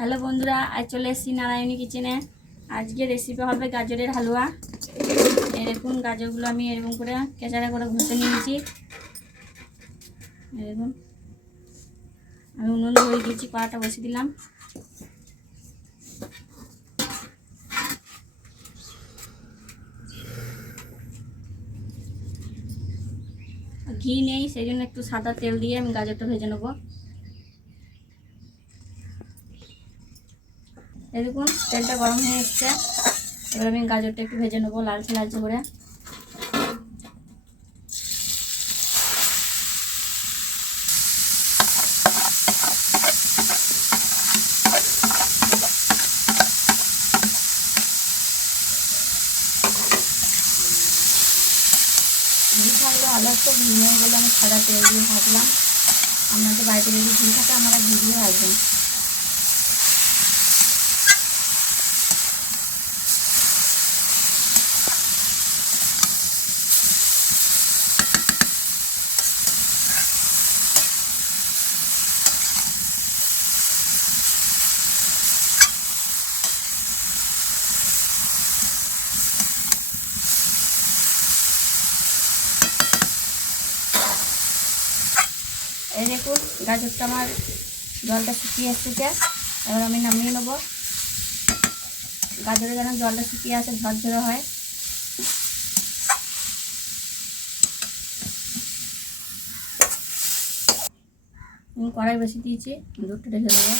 হ্যালো বন্ধুরা, আজ চলে এসেছি নারায়ণী কিচেনে। আজকে রেসিপি হবে গাজরের হালুয়া। এই দেখুন, গাজরগুলো আমি এরকম করে কেচাড়া করে ঘষে নিয়েছি। দেখুন, আমি উনুন ধরে দিয়েছি, কড়াটা বসিয়ে দিলাম। ঘি নেই, সেই জন্য একটু সাদা তেল দিয়ে আমি গাজরটা ভেজে নেবো। এই দেখুন, তেলটা গরম হয়ে এসছে। এবার আমি গাজরটা একটু ভেজে নেবো লালচে লালচে করে। ঘি থাকলে ভালো, তো ঘি নেই বলে আমি সাদা তেল দিয়ে ভাজলাম। আপনাদের বাড়িতে যদি ঘি থাকে আপনারা ঘি দিয়ে ভাজবেন। এই দেখুন, গাজরটা আমার জলটা শুকিয়ে এসেছে। এবার আমি নামিয়ে নেবো। গাজরে যেন জলটা শুকিয়ে আসে, ঝরঝরে হয়। আমি কড়াই বসিয়ে দিয়েছি, দুধটা রেখে দেবো।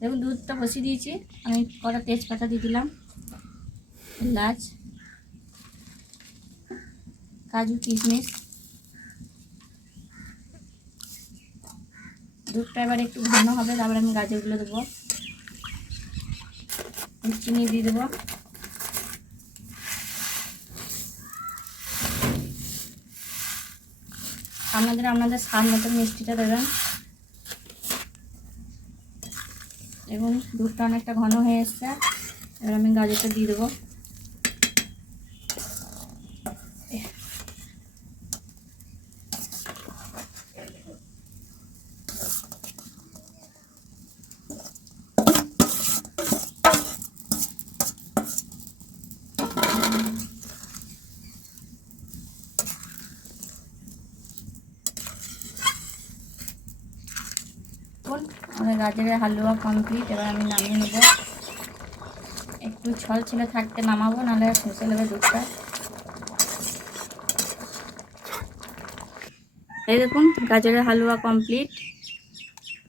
দেখুন, দুধটা বসিয়ে দিয়েছি। আমি কটা তেজপাতা দিয়ে দিলাম, এলাচ, কাজু, কিশমিশ। দুধটা এবার একটু ঘন হবে, তারপরে আমি গাজরগুলো দেবো, চিনি দিয়ে দেবো। আপনাদের স্বাদ মতো মিষ্টিটা দেবেন। এবং দুধটা অনেকটা ঘন হয়ে এসছে। এবার আমি গাজরটা দিয়ে দেবো। আমাদের গাজরের হালুয়া কমপ্লিট। এবার আমি নামিয়ে নেব। একটু ছল ছেলে থাকতে নামাবো, নাহলে শুষে নেবে দুধটা। এই দেখুন, গাজরের হালুয়া কমপ্লিট।